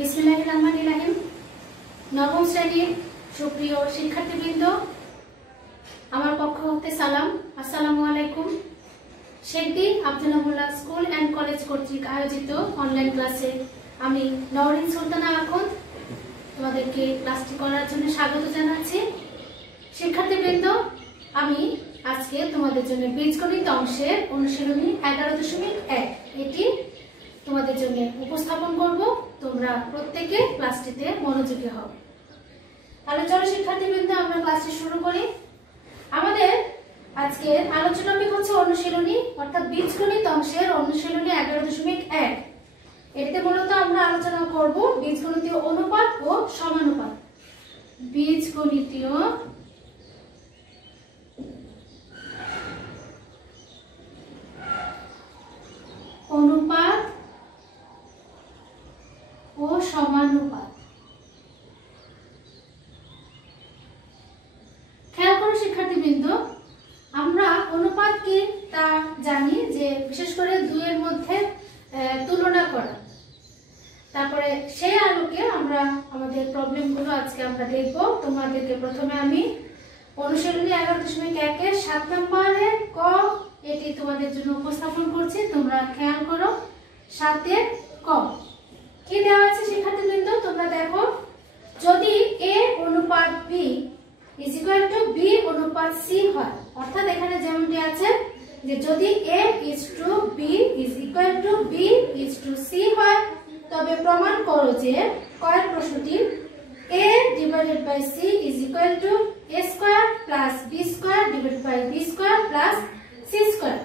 বিসমিল্লাহির রহমানির রহিম। নবম শ্রেণীর সুপ্রিয় শিক্ষার্থীবৃন্দ, আমার পক্ষ হতে সালাম। আসসালামু আলাইকুম। শেখদি আব্দুল্লাহ মোল্লা স্কুল অ্যান্ড কলেজ কর্তৃক আয়োজিত অনলাইন ক্লাসে আমি নওরিন সুলতানা আখুন তোমাদেরকে ক্লাসটি করার জন্য স্বাগত জানাচ্ছি। শিক্ষার্থীবৃন্দ, আমি আজকে তোমাদের জন্য বীজগণিত অংশের অনুশীলনী 11.1 এটি তোমাদের জন্য উপস্থাপন করব। তোমরা প্রত্যেকে ক্লাসটিতে মনোযোগী হও। তাহলে চলো শিক্ষার্থীবৃন্দ, আমরা ক্লাসটি শুরু করি। আমাদের আজকের আলোচনা টপিক হচ্ছে অনুশীলনী, অর্থাৎ বীজগণিত অংশের অনুশীলনী 11.1। এতে মূলত আমরা আলোচনা করব বীজগণিতীয় অনুপাত ও সমানুপাত। বীজগণিতীয় অনুপাত ও সমানুপাত। খেয়াল করো শিক্ষার্থীবৃন্দ, আমরা অনুপাত কি তা জানি, যে বিশেষ করে দুইয়ের মধ্যে তুলনা করা। তারপরে সেই আলোকে আমরা আমাদের প্রবলেমগুলো আজকে আমরা দেখব। তোমাদেরকে প্রথমে আমি অনুশীলনী 11.1 এর 7 নম্বরের ক এটি তোমাদের জন্য উপস্থাপন করছি। তোমরা খেয়াল করো, 7 ক কি দেওয়া আছে শিক্ষার্থীবৃন্দ, তোমরা দেখো। যদি a অনুপাত b is equal to b অনুপাত c হয়, অর্থাৎ এখানে যেমনটি আছে যে যদি a is to b is equal to b is to c হয়, তবে প্রমাণ করো যে কয়ের প্রশ্নটি a divided by c is equal to a square plus b square divided by b square plus c square।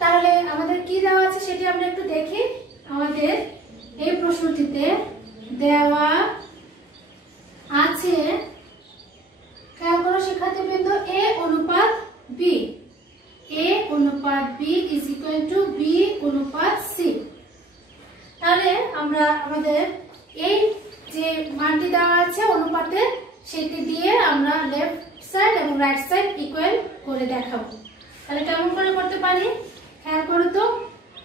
তাহলে আমাদের কি দেওয়া আছে সেটি আমরা একটু দেখি। আমাদের এই প্রশ্নটিতে দেওয়া আছে, খেয়াল করো শিক্ষার্থীবৃন্দ, a অনুপাত b, a অনুপাত b is equal to b অনুপাত c। তাহলে আমরা আমাদের এই যে মানটি দেওয়া আছে অনুপাতে, সেটি দিয়ে আমরা লেফট সাইড এবং রাইট সাইড ইকুয়াল করে দেখাবো। তাহলে কেমন করে করতে পারি খেয়াল করো তো।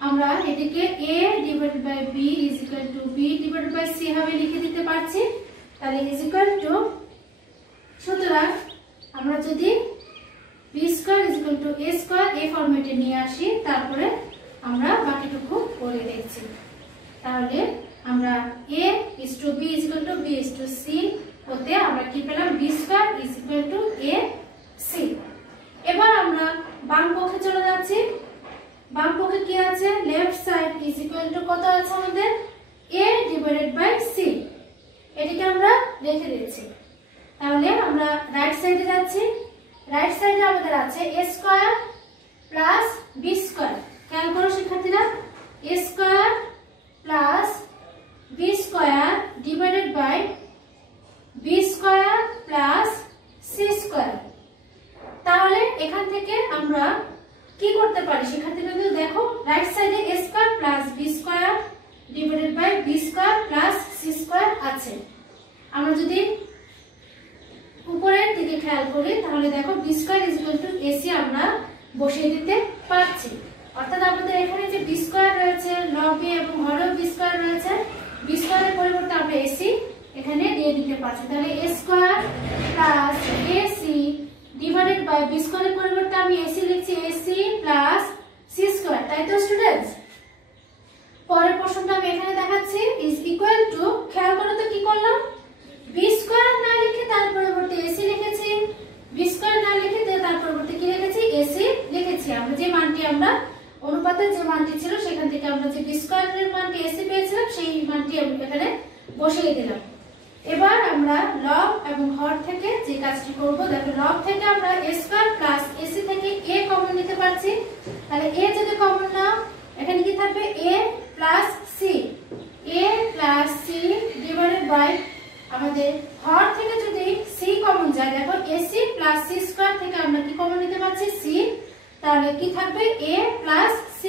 আমরা এটিকে a divided by b is equal to b divided by c ভাবে লিখে দিতে পারছি। তাহলে is equal to, সুতরাং আমরা যদি b square is equal to a square এই ফরম্যাটে নিয়ে আসি, তারপরে আমরা বাকিটুকু করে দেখছি। তাহলে আমরা a is to b is equal to b is to c হতে আমরা কি পেলাম, b square is equal to a c। এবার আমরা বাম পক্ষে চলে যাচ্ছি। বাম পক্ষে কি আছে, left side is equal to কত আছে আমাদের, a divided by c, এটিকে আমরা রেখে দিয়েছি। তাহলে আমরা রাইট সাইডে যাচ্ছি। রাইট সাইডে আমাদের আছে a square plus b square. খেয়াল করো শিক্ষার্থীরা, a square plus b square divided by b square plus c square. তাহলে এখান থেকে আমরা কি করতে পারি শিক্ষার্থীরা, দেখো রাইট সাইডে a square plus b square divided by b square plus c square আছে। আমরা যদি উপরের দিকে খেয়াল করি, তাহলে দেখো b square is equal to ac আমরা বসিয়ে দিতে পারছি। অর্থাৎ আমাদের এখানে যে b স্কয়ার রয়েছে, লগ b এবং হরও b স্কয়ার রয়েছে, b স্কয়ারের পরিবর্তে আমরা ac এখানে দিয়ে দিতে পারছি। তাহলে a square plus ac divided by b স্কয়ারের পরিবর্তে আমি ac লিখছি ac প্লাস c স্কয়ার। তাই তো স্টুডেন্টস? পরের প্রশ্নটা আমি এখানে দেখাচ্ছি, ইজ ইকুয়াল টু, খেয়াল করো তো কি করলাম, b স্কয়ার না লিখে তার পরিবর্তে ac লিখেছি, b স্কয়ার না লিখে তার পরিবর্তে কি লিখেছি, ac লিখেছি। আমরা যে মানটি আমরা অনুপাতের যে মানটি ছিল সেখান থেকে আমরা যে b স্কয়ারের মানটি ac পেয়েছিলাম, সেই মানটি আমি এখানে বসিয়ে দিলাম। এবার আমরা লব এবং হর থেকে যে কাজটি করব, দেখো লব থেকে আমরা a স্কয়ার প্লাস ac থেকে a কমন নিতে পারছি। তাহলে a যদি কমন নাও, এখানে কি থাকবে a plus c, a plus c divided by আমাদের হর থেকে যদি c কমন যায়, দেখো ac প্লাস c স্কয়ার থেকে আমরা কি কমন নিতে পারছি, c। তাহলে কি থাকবে a plus c,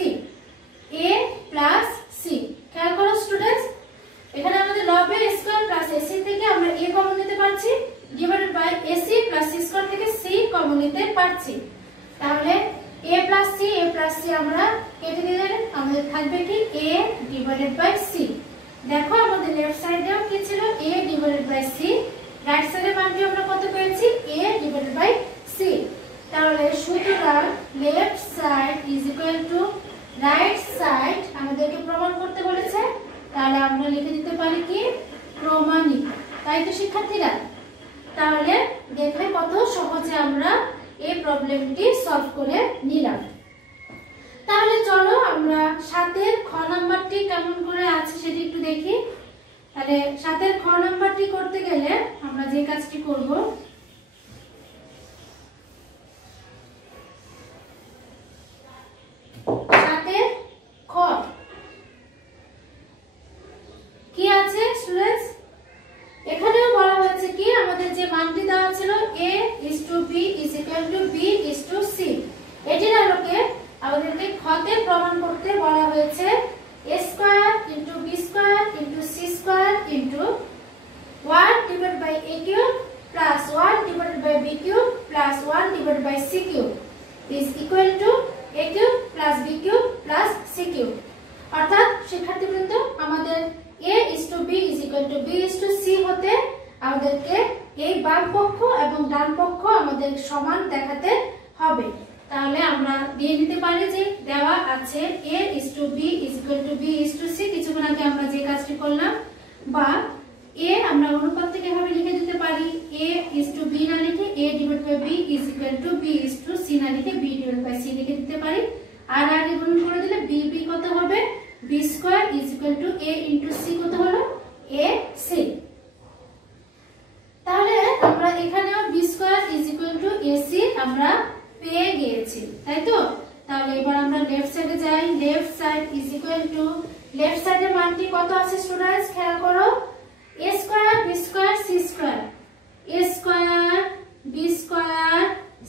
a plus c। খেয়াল করো স্টুডেন্টস, এখানে আমাদের লব a স্কয়ার প্লাস ac থেকে আমরা a কমন নিতে পারছি, divided by ac plus c square থেকে c কমন নিতে পারছি। তাহলে a প্লাস c আমরা কেটে দিলে আমাদের থাকবে কি a ডিভাইডেড বাই c। দেখো আমাদের left side a divided by c, right সাইডের মানটি আমরা কত পেয়েছি a ডিভাইডেড বাই c। তাহলে সুতরাং left side is equal to right side আমাদেরকে প্রমাণ করতে বলেছে, তাহলে আমরা লিখে দিতে পারি কি প্রমাণিত। তাই তো শিক্ষার্থীরা, তাহলে দেখে কত সহজে আমরা এই প্রবলেমটি সলভ করে নিলাম। তাহলে চলো আমরা 7 খ নাম্বারটি কেমন করে আছে সেটি একটু দেখি। তাহলে 7 খ নাম্বারটি করতে গেলে আমরা যে কাজটি করব, 7 খ কি আছে স্টুডেন্টস, এখানেও বলা হয়েছে কি আমাদের যে মানটি দেওয়া ছিল a is to b is equal to b is to c, এটির আলোকে আমাদেরকে খতে প্রমাণ করতে বলা হয়েছে a square into b square into c square into 1 divided by a cube plus 1 divided by b cube plus 1 divided by c cube is equal to a cube plus b cube plus c cube. অর্থাৎ শিক্ষার্থীবৃন্দ, আমাদের a is to b is equal to b is to c হতে আমাদেরকে এই বাম পক্ষ এবং ডান পক্ষ আমাদের সমান দেখাতে হবে। তাহলে আমরা দিয়ে দিতে পারি যে দেওয়া আছে a is to b is equal to b is to c, কিছুক্ষণ আগে আমরা যে কাজটি করলাম, বা a আমরা অনুপাত থেকে এভাবে লিখে দিতে পারি a is to b না লিখে a divided by b is equal to b is to c না লিখে b divided by c লিখে দিতে পারি। আর আগে গুণ করে দিলে b b কত হবে b square is equal to a into c কত হলো a c। তাহলে আমরা এখানেও b square is equal to a c আমরা পেয়ে গিয়েছি, তাই তো। তাহলে এবার আমরা লেফট সাইডে যাই, left side is equal to left সাইডের মানটি কত আছে স্টুডেন্টস খেয়াল করো, a square b square c square, a square b square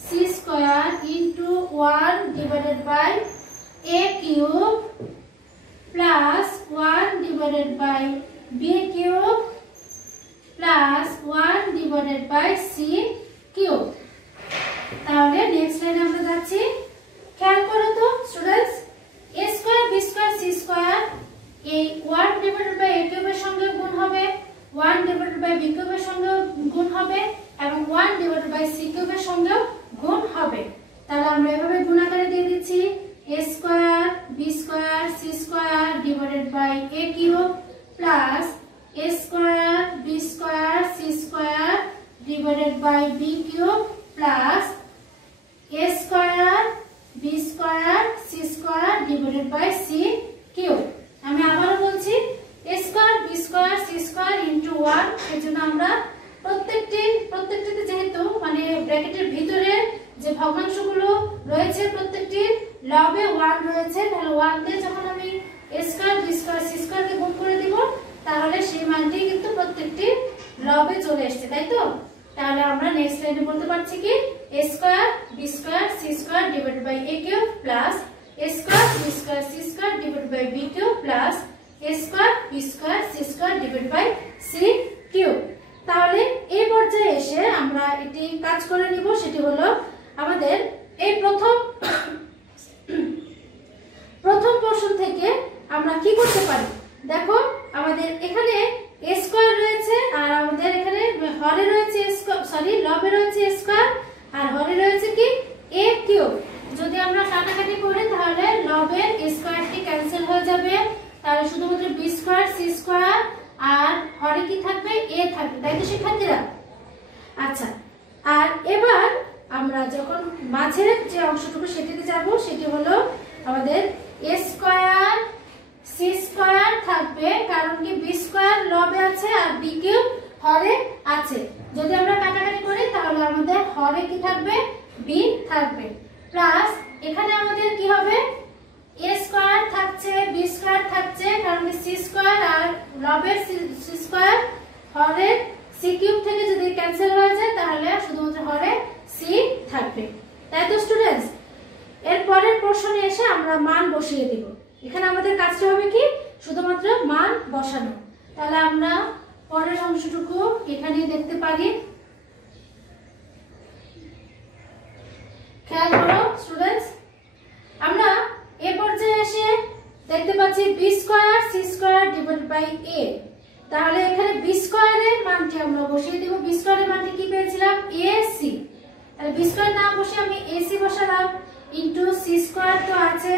c square into 1 divided by a cube plus 1 divided by b cube plus 1 divided by c cube। তাহলে next লাইনে আমরা যাচ্ছি, খেয়াল করো তো students, a square b square c square এই 1 divided by a cube এর সঙ্গে গুণ হবে, 1 divided by b cube এর সঙ্গে গুণ হবে এবং 1 divided by c cube এর সঙ্গে গুণ হবে। তাহলে আমরা এভাবে গুণ আকারে দিয়ে দিচ্ছি a square b square c square divided by a cube plus a square b square c square divided by b cube plus a square b square c square divided by c cube। আমি আবারও বলছি a square b square c square into 1, এজন্য আমরা প্রত্যেকটিতে যেহেতু মানে ব্র্যাকেটের ভিতরে যে ভগ্নাংশগুলো রয়েছে প্রত্যেকটির লবে 1 রয়েছে, তাহলে 1 দিয়ে যখন আমি a square b square c square কে গুণ করে দিব তাহলে সেই মানটি কিন্তু প্রত্যেকটি লবে চলে আসছে, তাই তো। তাহলে আমরা নেক্সট লাইনে বলতে পারছি কি a square b square c square divided by a cube plus a square b square c square divided by b cube plus a square b square c square divided by c cube. তাহলে এই পর্যায়ে এসে আমরা এটি কাজ করে নিব, সেটি হলো আমাদের এই প্রথম পোরশন থেকে আমরা কি করতে পারি। দেখো আমাদের এখানে a স্কয়ার রয়েছে আর আমাদের এখানে হরে রয়েছে লবে রয়েছে a স্কয়ার আর হরে রয়েছে কি a কিউব। যদি আমরা কাটাকাটি করি তাহলে লবের a স্কয়ারটি ক্যান্সেল হয়ে যাবে, তাহলে শুধুমাত্র b স্কয়ার c স্কয়ার আর হরে কি থাকবে a থাকবে, তাই তো শিক্ষার্থীরা। আচ্ছা, আর এবার আমরা যখন মাঝের যে অংশটুকু সেটিতে যাব, সেটি হলো আমাদের a স্কয়ার c স্কয়ার থাকবে, কারণ কি b স্কয়ার লবে আছে আর b কিউব হরে আছে। যদি আমরা কাটাকাটি করি তাহলে আমাদের হরে কি থাকবে b থাকবে, প্লাস এখানে আমাদের কি হবে a স্কয়ার থাকছে b স্কয়ার থাকছে, কারণ কি c স্কয়ার আর লবের c স্কয়ার হরের c কিউব থেকে যদি ক্যান্সেল হয়ে যায় তাহলে শুধুমাত্র হরে c থাকবে, তাই তো স্টুডেন্টস। এর পরের প্রশ্নে এসে আমরা মান বসিয়ে দিব। এখানে আমাদের কাজটা হবে কি শুধুমাত্র মান বসানো। তাহলে আমরা পরের অংশটুকু এখানে দেখতে পারি, খেয়াল করো স্টুডেন্টস। আমরা এই পর্যায়ে এসে দেখতে পাচ্ছি b square c square divided by a, তাহলে এখানে বি স্কয়ারের মানটি আমরা বসিয়ে দেব। বি স্কয়ারের মানটি কি পেয়েছিলাম ac, তাহলে বি স্কয়ার না বসে আমি ac বসালাম ইনটু সি স্কয়ার তো আছে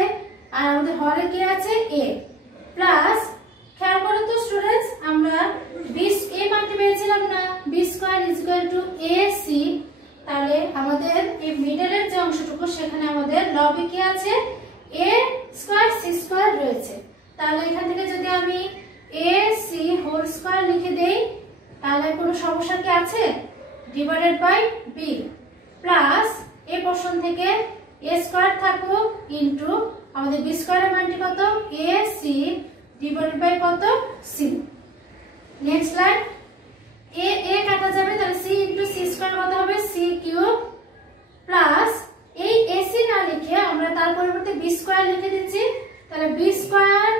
আর আমাদের হরে কি আছে a প্লাস খেয়াল করো তো স্টুডেন্টস আমরা a মানটি পেয়েছিলাম না B square is equal to ac, তাহলে আমাদের এই মিডলের যে অংশটুকু সেখানে আমাদের লবে কি আছে a স্কয়ার c স্কয়ার রয়েছে। তাহলে এখান থেকে যদি আমি ac হোল স্কয়ার লিখে দেই তাহলে কোনো সমস্যা কি আছে, ডিভাইডেড বাই b প্লাস এই পোরশন থেকে a স্কয়ার থাকুক ইনটু আমাদের b স্কয়ারের মানটি কত ac ডিভাইডেড বাই কত c। নেক্সট লাইন a কাটা যাবে তাহলে c ইনটু c স্কয়ার কত হবে c কিউব প্লাস এই ac না লিখে আমরা তার পরিবর্তে b স্কয়ার লিখে দিচ্ছি, তাহলে b square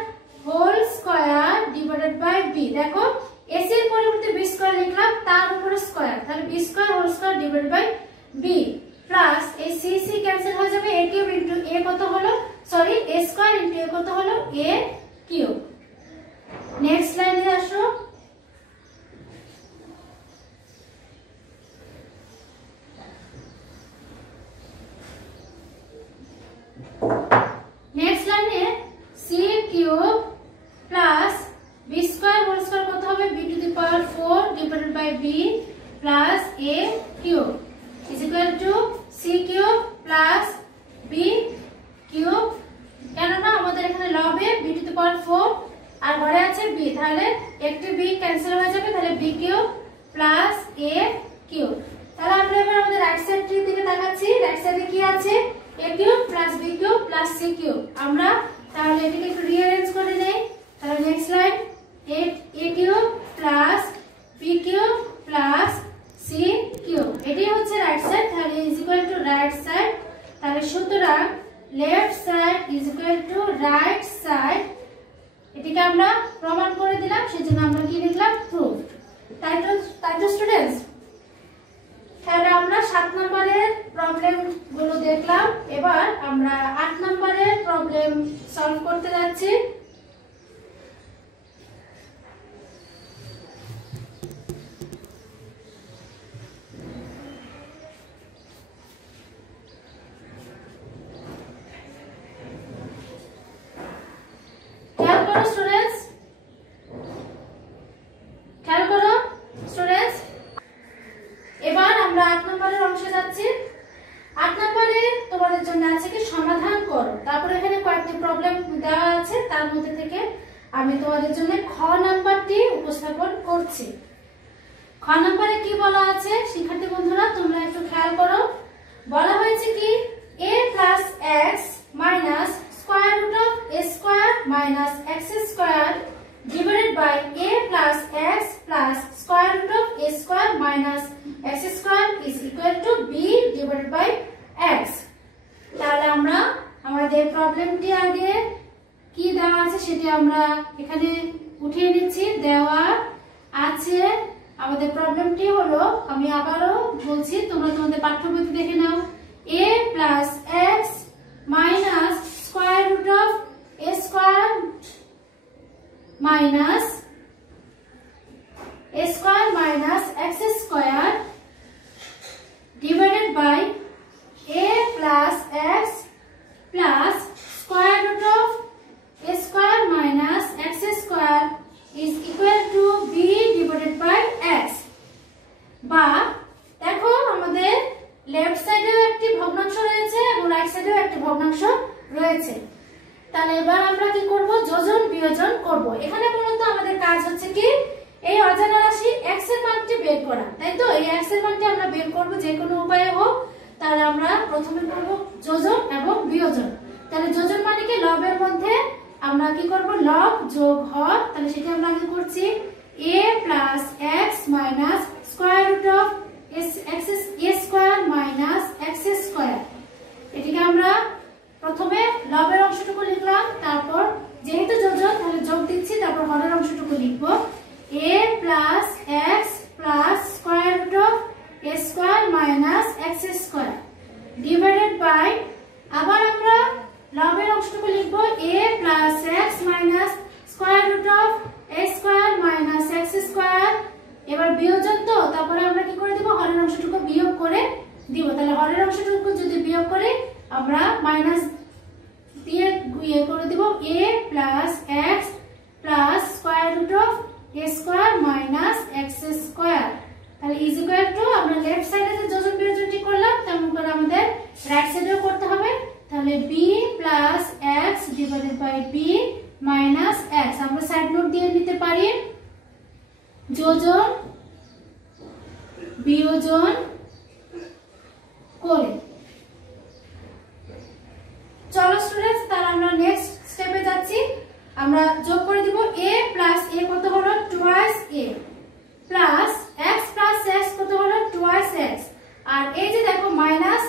whole square divided by b। দেখো ac এর পরিবর্তে b স্কয়ার লিখলাম তার উপরে স্কয়ার, তাহলে b square whole square divided by b plus এই c c ক্যান্সেল হয়ে যাবে a কিউব ইনটু a কত হলো sorry a square into a কত হলো a কিউব। নেক্সট লাইনে আসো নেক্সট লাইনে c cube plus b square whole square কত হবে b to the power 4 divided by b plus a cube is equal to c cube plus b cube, কেননা আমাদের এখানে লবে b টু দি পাওয়ার 4 আর ঘরে আছে b, তাহলে একটি b ক্যান্সেল হয়ে যাবে, তাহলে b cube plus a cube. তাহলে আমরা এবার আমাদের রাইট সাইডটির দিকে তাকাচ্ছি, রাইট সাইডে কি আছে a cube plus b cube plus c cube. আমরা তাহলে এটাকে একটু রিঅ্যারেঞ্জ করে নেই, তাহলে next line a cube plus b cube plus c cube, এটাই হচ্ছে রাইট সাইড, তাহলে is equal to right side. তাহলে সুতরাং left side is equal to right side, এটাকে আমরা প্রমাণ করে দিলাম, সেজন্য আমরা কি লিখলাম প্রুফড। তাই তো স্টুডেন্টস, তাহলে আমরা 7 নম্বরের প্রবলেম গুলো দেখলাম, এবার আমরা 8 নম্বরের প্রবলেম সলভ করতে যাচ্ছি। এবার আমরা 8 নম্বরের অংশে যাচ্ছি। 8 নম্বরে তোমাদের জন্য আছে কি সমাধান করো, তারপর এখানে কয়েকটি প্রবলেম দেওয়া আছে, তার মধ্যে থেকে আমি তোমাদের জন্য খ নাম্বারটি উপস্থাপন করছি। খ নম্বরে কি বলা আছে শিক্ষার্থী বন্ধুরা তোমরা একটু খেয়াল করো। বলা হয়েছে কি a plus x minus square root of a square minus x square divided by a plus x plus square root of a square minus x square is equal to b divided by x। তাহলে আমরা আমাদের প্রবলেমটি আগে কি দেওয়া আছে সেটি আমরা এখানে উঠিয়ে নিচ্ছি। দেওয়া আছে আমাদের প্রবলেমটি হলো, আমি আবারও বলছি তোমরা তোমাদের পাঠ্যবইতে দেখে নাও, a plus x minus square root of a square minus x square divided by a plus x plus square root of a square minus x square is equal to b divided by x। বা দেখো আমাদের left সাইডেও একটি ভগ্নাংশ রয়েছে এবং right সাইডেও একটি ভগ্নাংশ রয়েছে। তাহলে এবার আমরা কি করব, যোজন বিয়োজন করব। এখানে মূলত আমাদের কাজ হচ্ছে কি এই অজানা রাশি x এর মানটি বের করা, তাই তো এই x এর মানটি আমরা বের করব যে কোনো উপায়ে হোক। তাহলে আমরা প্রথমে করব যোজন এবং বিয়োজন। তাহলে যোজন মানে কি লবের মধ্যে আমরা কি করব লব যোগ হর, তাহলে সেটা আমরা আগে করছি a plus x minus square root of a square minus x square। এটিকে আমরা প্রথমে লবের অংশটুকু লিখলাম, তারপর যেহেতু যোজন তাহলে যোগ দিচ্ছি, তারপর হরের অংশটুকু লিখব a plus x plus square root of a square minus x square divided by, আবার আমরা লবের অংশটুকু লিখব a plus x minus square root of a square minus x এবার বিয়োজন তো, তারপরে আমরা কি করে দিব, হরের অংশটুকু বিয়োগ করে দিব। তাহলে হরের অংশটুকু যদি বিয়োগ করি আমরা মাইনাস দিয়ে ইয়ে করে দিব, a plus x plus square root of a square minus x square. তাহলে ইজ ইকুয়াল টু আমরা লেফট সাইডে যে যোজন বিয়োজনটি করলাম তেমন করে আমাদের রাইট সাইডেও করতে হবে। তাহলে b plus x divided by b minus x। আমরা সাইড নোট দিয়ে নিতে পারি যোজন বিয়োজন করে। চলো স্টুডেন্টস, তাহলে আমরা নেক্সট স্টেপে যাচ্ছি। আমরা যোগ করে দিব a প্লাস a কত হলো twice a plus x plus x কত হলো টুয়াইস x। আর এই যে দেখো minus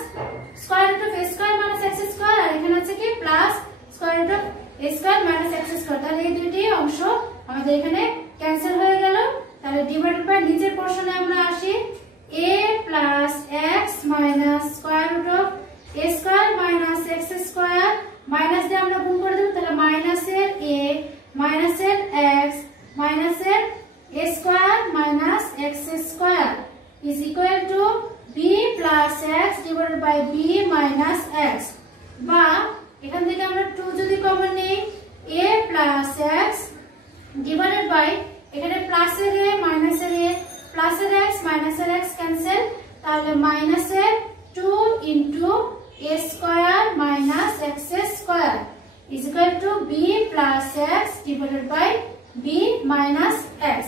square root of a square minus x square, আর এখানে আছে কি plus square root of a square minus x square. তাহলে এই দুটি অংশ আমাদের এখানে ক্যান্সেল হয়ে গেল। তাহলে ডিভাইডেড বাই নিচের পোরশনে আমরা আসি, a plus x minus square root of a square minus x square, minus দিয়ে আমরা গুণ করে দেব। তাহলে মাইনাসের a মাইনাসের x মাইনাসের a square minus x square is equal to b plus x divided by b minus x। বা এখান থেকে আমরা 2 যদি কমন নেই, a plus x divided by এখানে প্লাসের a মাইনাসের a প্লাসের x মাইনাসের x ক্যান্সেল, তাহলে মাইনাসের 2 into a square minus x square is equal to b plus x divided by b minus x।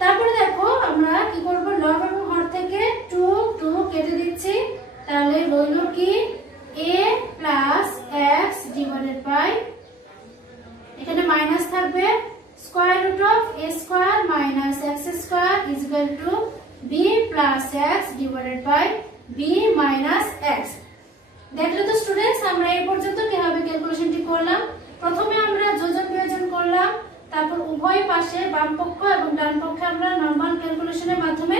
তারপরে দেখো আমরা কি করব, লব এবং হর থেকে 2 2 কেটে দিচ্ছি। তাহলে রইল কি a plus x divided by এখানে মাইনাস থাকবে square root of a square minus x square is equal to b plus x divided by b minus x। দেখলে তো স্টুডেন্টস আমরা এই পর্যন্ত কিভাবে ক্যালকুলেশনটি করলাম। প্রথমে আমরা যোজন বিয়োজন করলাম, তারপর উভয় পাশে বাম পক্ষ এবং ডান পক্ষে আমরা নরমাল ক্যালকুলেশনের মাধ্যমে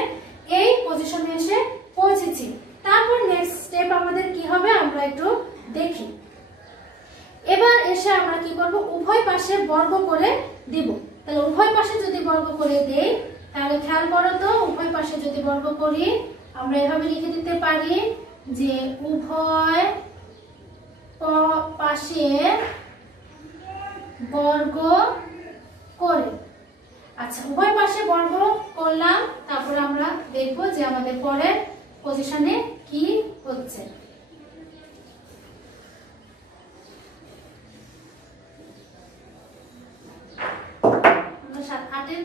এই পজিশনে এসে পৌঁছেছি। তারপর নেক্সট স্টেপ আমাদের কি হবে আমরা একটু দেখি। এবার এসে আমরা কি করব, উভয় পাশে বর্গ করে দিব। তাহলে উভয় পাশে যদি বর্গ করে দেই তাহলে খেয়াল করো তো, উভয় পাশে যদি বর্গ করি আমরা এভাবে লিখে দিতে পারি যে উভয় পাশে বর্গ করে। আচ্ছা, উভয় পাশে বর্গ করলাম, তারপরে আমরা দেখব যে আমাদের পরের পজিশনে কি হচ্ছে। আমরা 8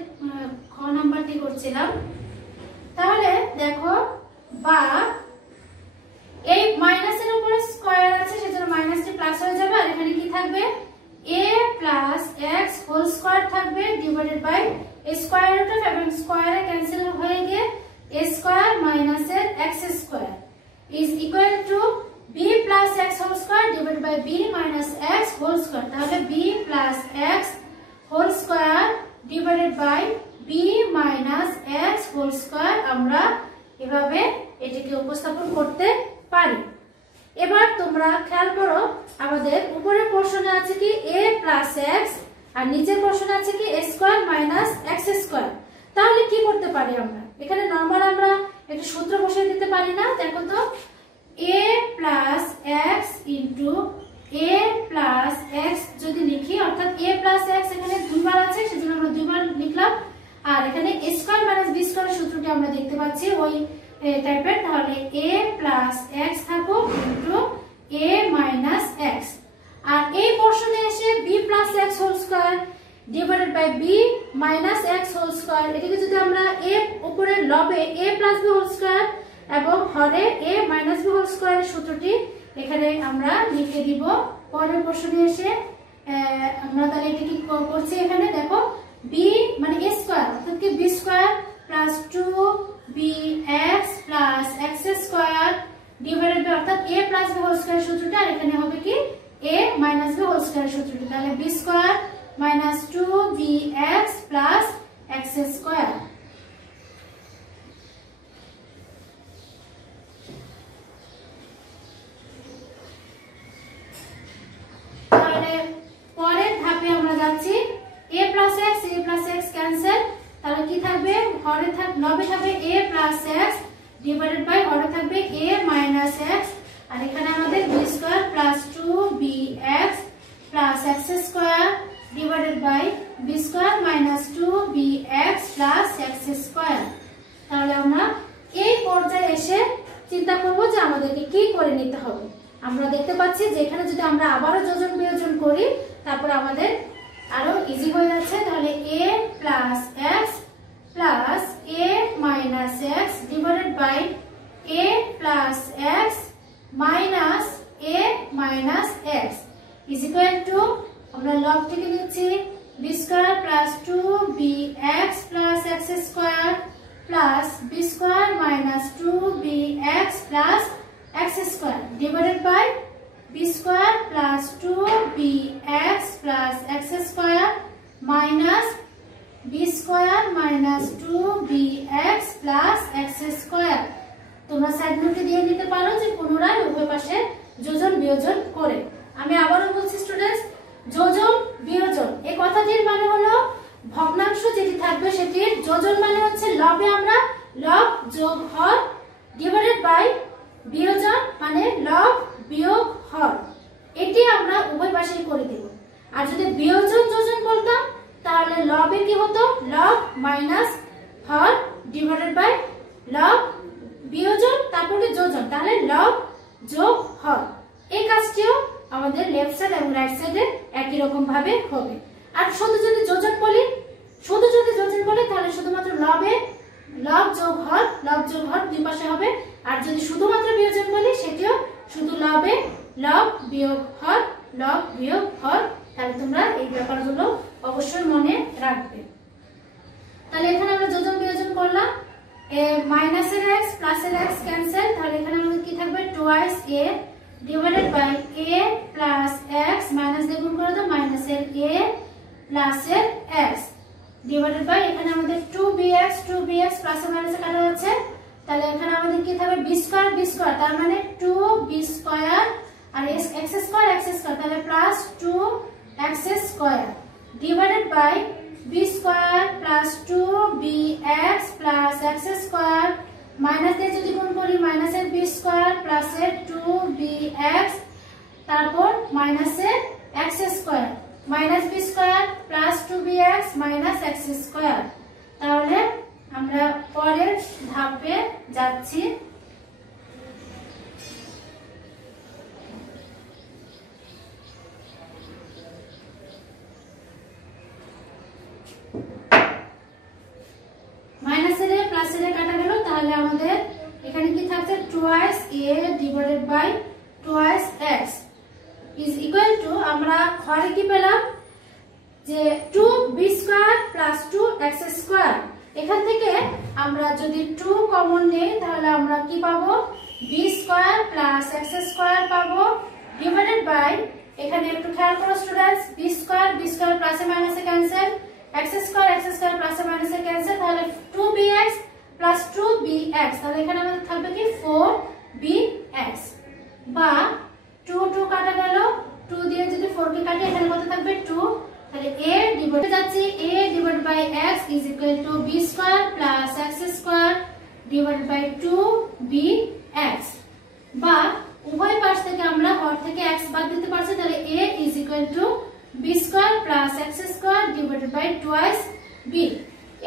খ নাম্বারটি করছিলাম। তাহলে দেখো, বা এই মাইনাসের উপরে স্কয়ার আছে সেজন্য মাইনাসটি প্লাস হয়ে যাবে, আর এখানে কি থাকবে a plus x whole square থাকবে divided by square root of, এবং স্কয়ারে ক্যান্সেল হয়ে গিয়ে a স্কয়ার মাইনাসের x square is equal to b plus x whole square divided by b minus x whole square. তাহলে b plus x whole square divided by b minus x whole square আমরা এভাবে এটাকে উপস্থাপন করতে পারি। এবার তোমরা খেয়াল করো, আমাদের উপরের পোরশনে আছে কি a প্লাস x আর নিচের পোরশনে আছে কি a square minus x square. তাহলে কি করতে পারি আমরা, এখানে নরমাল আমরা একটা সূত্র বসিয়ে দিতে পারি না। দেখো তো, a plus x into a plus x যদি লিখি, অর্থাৎ a প্লাস x এখানে দুইবার আছে সেজন্য আমরা দুইবার লিখলাম, আর এখানে a স্কয়ার মাইনাস b স্কয়ারের সূত্রটি আমরা দেখতে পাচ্ছি ওই টাইপের। তাহলে a প্লাস x থাকুক ইনটু a মাইনাস x, আর এই পোরশনে এসে b plus x whole square divided by b minus x whole square, এটাকে যদি আমরা a উপরে লবে a plus b whole square এবং হরে a মাইনাস b হোল স্কয়ারের সূত্রটি এখানে আমরা লিখে দিব। পরের পোরশনে এসে আমরা তাহলে এটা কি করছি, এখানে দেখো b মানে a স্কয়ার অর্থাৎ কি b square plus 2bx plus x square divided by অর্থাৎ a plus b whole square সূত্রটা, আর এখানে হবে কি a minus b whole square সূত্রটি। তাহলে b square minus 2bx plus x square. তাহলে পরের ধাপে আমরা যাচ্ছি, a প্লাস x ক্যান্সেল, তাহলে কি থাকবে, লবে থাকবে a plus x divided by হরে থাকবে a মাইনাস x, আর এখানে আমাদের b square plus 2bx plus x square divided by b square minus 2bx plus x square. তাহলে আমরা এই পর্যায়ে এসে চিন্তা করব যে আমাদেরকে কি করে নিতে হবে। আমরা দেখতে পাচ্ছি যে এখানে যদি আমরা আবারও যোজন বিয়োজন করি তারপর আমাদের আরো ইজি হয়ে যাচ্ছে। তাহলে a plus x plus a minus x divided by a plus x minus a minus x is equal to আমরা লবটিকে নিচ্ছি b square plus 2bx plus x square plus b square minus 2bx plus x square divided by b square plus 2bx plus x square minus b square minus 2bx plus x square. তোমরা side নোটে দিয়ে নিতে পারো যে পুনরায় উভয় পাশে যোজন বিয়োজন করে। আমি আবারও বলছি স্টুডেন্টস, যোজন বিয়োজন এই কথাটির মানে হলো ভগ্নাংশ যেটি থাকবে সেটির যোজন মানে হচ্ছে লবে আমরা লব যোগ হর ডিভাইডেড বাই বিয়োজন মানে লব বিয়োগ হর, এটি আমরা উভয় পাশেই করে দেব। আর যদি বিয়োজন যোজন বলতাম তাহলে লবে কি হতো লব মাইনাস হর ডিভাইডেড বাই লব বিয়োজন তারপরে যোজন, তাহলে লব যোগ হর। এই কাজটিও আমাদের লেফট সাইড এবং রাইট সাইডে একই রকম ভাবে হবে। আর শুধু যদি যোজন বলি তাহলে শুধুমাত্র লবে লব যোগ হর দুই পাশে হবে। আর যদি শুধুমাত্র বিয়োজন বলি সেটিও শুধু লবে লব বিয়োগ হর লব বিয়োগ হর। তাহলে তোমরা এই ব্যাপারগুলো অবশ্যই মনে রাখবে। তাহলে এখানে আমরা যোজন বিয়োজন করলাম, মাইনাসের x প্লাসের x ক্যান্সেল, তাহলে এখানে আমাদের কি থাকবে twice a divided by a plus x minus দিয়ে গুণ করে দাও মাইনাসের a প্লাসের x ডিভাইডেড বাই এখানে আমাদের 2bx প্লাসে মাইনাসে কাটা যাচ্ছে, তাহলে এখানে আমাদের কি থাকবে b স্কয়ার তার মানে 2b স্কয়ার আর x স্কয়ার তাহলে plus 2x square divided by b square plus 2bx plus x square minus দিয়ে যদি গুণ করি মাইনাসের b স্কয়ার প্লাসের 2bx তারপর মাইনাসের x square minus b square plus 2bx minus x square. তাহলে আমরা পরের ধাপে যাচ্ছি। মাইনাসের a প্লাসের a কাটা গেল, তাহলে আমাদের এখানে কি থাকছে twice a divided by twice x is equal to আমরা হরে কি পেলাম যে 2b square plus 2x square. এখান থেকে আমরা যদি 2 কমন নেই তাহলে আমরা কি পাবো b square plus x square পাবো ডিভাইডেড বাই এখানে একটু খেয়াল করো স্টুডেন্টস b স্কয়ার প্লাসে মাইনাসে ক্যান্সেল x স্কয়ার প্লাসে মাইনাসে ক্যান্সেল, তাহলে 2bx প্লাস 2bx তাহলে এখানে আমাদের থাকবে কি 4bx বা 2 কাটা গেল 2 দিয়ে যদি 4 কে কাটি এখানে কত থাকবে 2, তাহলে a ডিভাইড যাচ্ছে a divide by x is equal to b square plus x square divide by 2bx বা উভয় পাশ থেকে আমরা হর থেকে x বাদ দিতে পারছি, তাহলে a is equal to b square plus x square divided by twice b।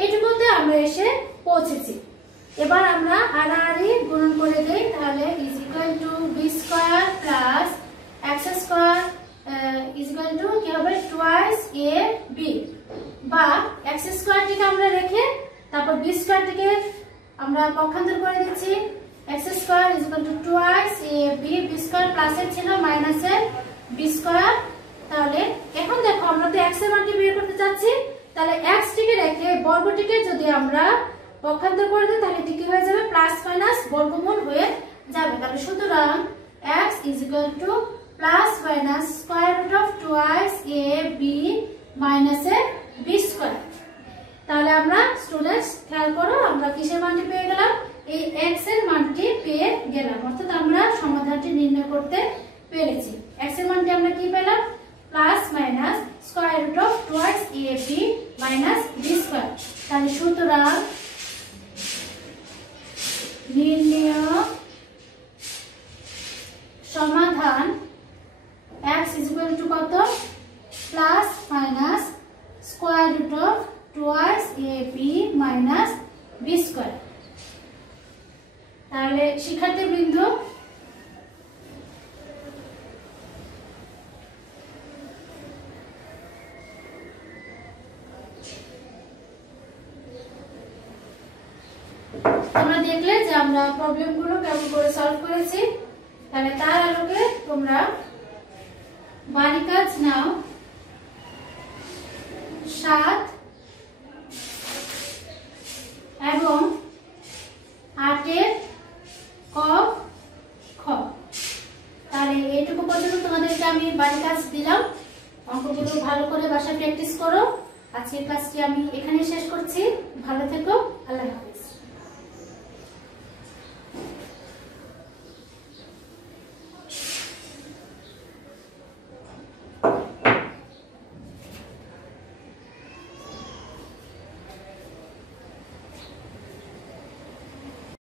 এইটুকুতে আমরা এসে পৌঁছেছি। এবার আমরা আড়াআড়ি গুণন করে দেই, তাহলে is equal to b square plus x square is equal two কি হবে টুয়াইস a b বা x স্কয়ারটিকে আমরা রেখে তারপর b স্কয়ারটিকে আমরা পক্ষান্তর করে দিচ্ছি x square is equal two twice a b b square প্লাসের ছিল মাইনাসের b স্কয়ার। তাহলে এখন দেখো আমরা তো x এর মানটি বের করতে চাচ্ছি, তাহলে x টিকে রেখে বর্গটিকে যদি আমরা পক্ষান্তর করে দিই তাহলে এটি কি হয়ে যাবে প্লাস মাইনাস বর্গমূল হয়ে যাবে। তাহলে সুতরাং x is equal to plus minus square root of twice a b মাইনাস এ b স্কয়ার। তাহলে আমরা স্টুডেন্টস খেয়াল করো আমরা কিসের মানটি পেয়ে গেলাম, এই x এর মানটি পেয়ে গেলাম, অর্থাৎ আমরা সমাধানটি নির্ণয় করতে পেরেছি। x এর মানটি আমরা কি পেলাম plus minus square root of twice a b minus b square. তাহলে সুতরাং নির্ণেয় সমাধান x = কত plus minus square root of twice ab minus b square. তাহলে শিক্ষার্থীবৃন্দ তোমরা দেখলে যে আমরা প্রবলেমগুলো কেমন করে সলভ করেছি। তাহলে তার আলোকে তোমরা বাড়ি কাজ নাও 7 এবং 8 এর ক খ। তাহলে এইটুকু পর্যন্ত তোমাদেরকে আমি বাড়ি কাজ দিলাম। অঙ্কগুলো ভালো করে বাসায় প্র্যাকটিস করো। আজকের ক্লাসটি আমি এখানেই শেষ করছি। ভালো থেকো। আল্লাহ হাফেজ।